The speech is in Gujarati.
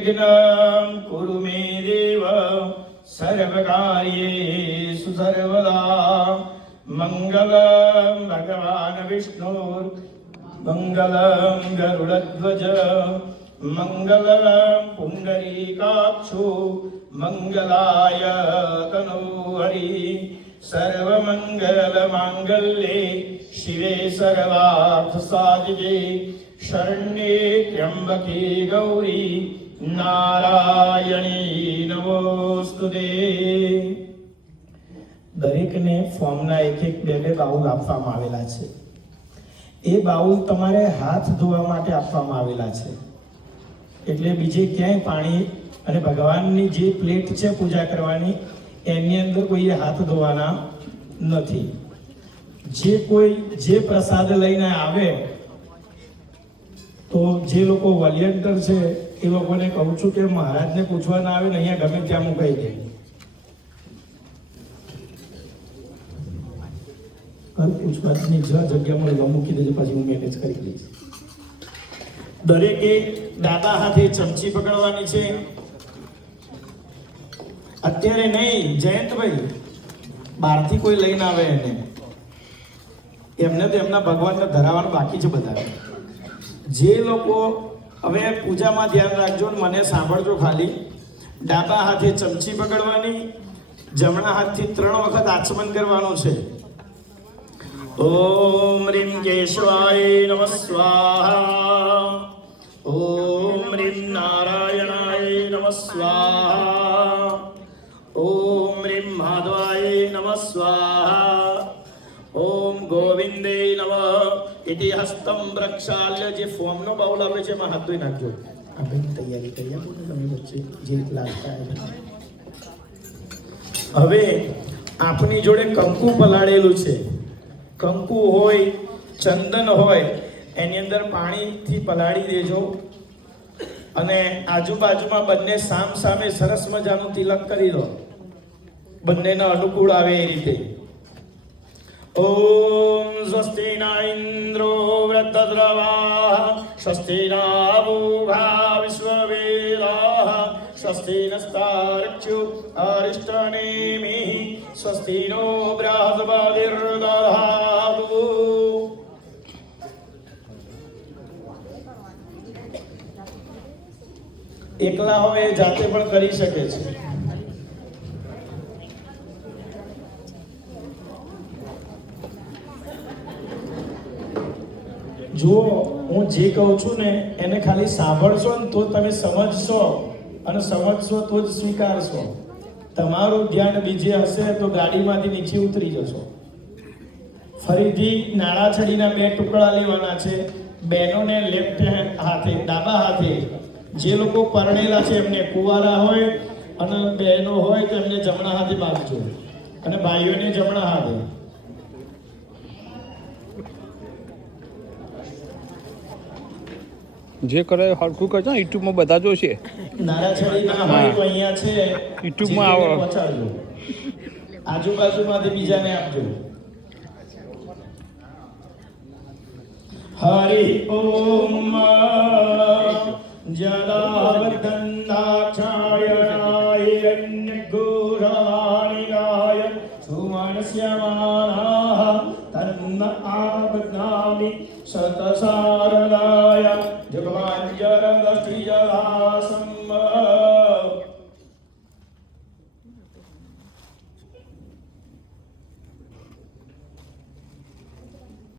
कुरु मे देव सर्वकार्येषु सर्वदा मंगलम भगवान विष्णु मंगलम गरुड़ध्वज मंगलम पुंडरीकाक्षो मंगलाय तनोहरि सर्वमंगल मांगल्ये शिवे सर्वार्थ साधिके शरण्ये त्र्यंबके गौरी नारायणी नमोस्तुते। દરેકને ફોર્મના એક બે બાઉલ આપવામાં આવેલા છે। એ બાઉલ તમારે હાથ ધોવા માટે આપવામાં આવેલા છે, એટલે બીજે ક્યાંય પાણી અને ભગવાનની જે પ્લેટ છે પૂજા કરવાની એની અંદર કોઈએ હાથ ધોવાના નથી। જે કોઈ જે પ્રસાદ લઈને આવે તો જે લોકો વોલિયન્ટર છે એ લોકોને કહું છું કે મહારાજને પૂછવા ના આવે ને અહીંયા ગમે ત્યાં મુકાઈ દે। પૂછવાની જગ્યામાં મૂકી દેજો, પછી હું મેનેજ કરી દઈશ। દરેકે ડાબા હાથે ચમચી પકડવાની છે। અત્યારે નહીં, જયંતભાઈ બહારથી કોઈ લઈને આવે એમને તો એમના ભગવાનને ધરાવવાનું બાકી છે બધા। જે લોકો હવે પૂજામાં ધ્યાન રાખજો, મને સાંભળજો ખાલી। ડાબા હાથે ચમચી પકડવાની, જમણા હાથથી 3 વખત આચમન કરવાનું છે। ओम ह्रीं केशवाय नमः स्वाहा, ओम ह्रीं नारायणाय नमः स्वाहा, ओम ह्रीं माधवाय नमः स्वाहा, ओम गोविंदे नमः इति हस्तं प्रक्षाल्य। जे फॉर्म नो बाउल આવે છે એમાં હાથ ધોઈ નાખજો। આપણે તૈયારી કરી આપો ને તમે વચ્ચે જે લાગતા હોય। હવે આપની જોડે કંકુ પલાળેલું છે। કંકુ હોય, ચંદન હોય, એની અંદર પાણીથી પલાળી દેજો અને આજુબાજુમાં બંને સામ સામે સરસ મજાનું તિલક કરી દો, બંનેને અનુકૂળ આવે એ રીતે। ઓમ સ્વસ્તિ ન ઇન્દ્રો વૃદ્ધદ્રવાઃ સ્વસ્તિ ન પૂષા વિશ્વવેદાઃ સ્વસ્તિ નસ્તાર્ક્ષ્યો અરિષ્ટનેમિઃ સ્વસ્તિ નો બૃહસ્પતિર્દધાતુ। એકલા હોય એ જાતે પણ કરી શકે છે। જુઓ, હું જે કહું છું ને એને ખાલી સાંભળશો ને તો તમે સમજશો, અને સમજશો તો જ સ્વીકારશો। તમારું ધ્યાન બીજે હશે તો ગાડીમાંથી નીચે ઉતરી જશો। ફરીથી નાળા છડીના 2 ટુકડા લેવાના છે। બહેનોને લેફ્ટ હાથે, ડાબા હાથે, જે લોકો પરણેલા છે એમને કુંવારા હોય અને બહેનો હોય તો એમને જમણા હાથે બાંધજો, અને ભાઈઓને જમણા હાથે। જે કરે હરખું કરજો, યુટ્યુબમાં બધા જોશે। નારાછડી ના હોય તો અહીંયા છે યુટ્યુબમાં આવો, પહોંચાડજો, આજુબાજુમાંથી બીજાને આપજો। હરિ ઓમ જલાવર્ધનાક્ષ